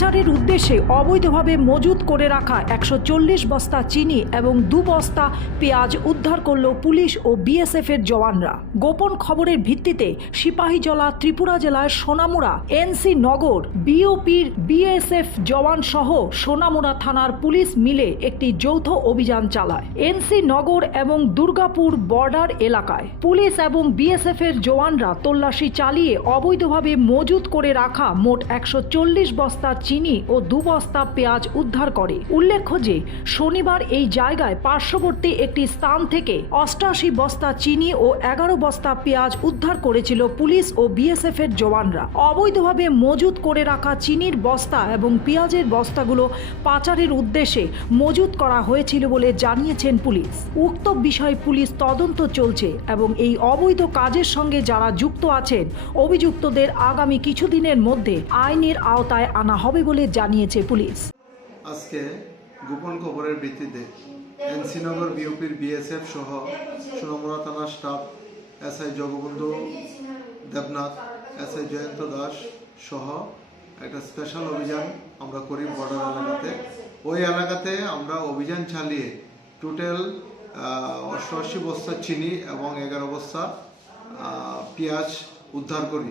পাচারের উদ্দেশ্যে অবৈধভাবে মজুত করে রাখা একশো চল্লিশ বস্তা চিনি এবং দু বস্তা পেঁয়াজ উদ্ধার করল পুলিশ ও বিএসএফ এর জওয়ানরা। গোপন খবরের ভিত্তিতে সিপাহীজলা ত্রিপুরা জেলার সোনামুড়া, এনসি নগর, বিওপির বিএসএফ জওয়ান সহ সোনামুড়া থানার পুলিশ মিলে একটি যৌথ অভিযান চালায়। এনসি নগর এবং দুর্গাপুর বর্ডার এলাকায় পুলিশ এবং বিএসএফ এর জওয়ানরা তল্লাশি চালিয়ে অবৈধভাবে মজুত করে রাখা মোট একশো চল্লিশ বস্তা চিনি ও দু বস্তা পেঁয়াজ উদ্ধার করে। উল্লেখ্য যে, শনিবার এই জায়গায় পার্শ্ববর্তী একটি স্থান থেকে অষ্টাশি বস্তা চিনি ও এগারো বস্তা পেঁয়াজ উদ্ধার করেছিল পুলিশ ও বিএসএফ এর জওয়ানরা। অবৈধভাবে মজুত করে রাখা চিনির বস্তা এবং পেঁয়াজের বস্তাগুলো পাচারের উদ্দেশ্যে মজুত করা হয়েছিল বলে জানিয়েছেন পুলিশ। উক্ত বিষয়ে পুলিশ তদন্ত চলছে এবং এই অবৈধ কাজের সঙ্গে যারা যুক্ত আছেন, অভিযুক্তদের আগামী কিছুদিনের মধ্যে আইনের আওতায় আনা হবে বলে জানিয়েছে পুলিশ। আজকে গোপন খবরের ভিত্তিতে এনসিনগর বিওপির বিএসএফ সহ সোনামুড়া থানার staff SI Jagabandhu Debnath, SI Jayanta Das সহ একটা স্পেশাল অভিযান আমরা করি বর্ডার এলাকাতে। ওই এলাকাতে আমরা অভিযান চালিয়ে টোটাল অষ্টআশি বস্তা চিনি এবং এগারো বস্তা পেঁয়াজ উদ্ধার করি।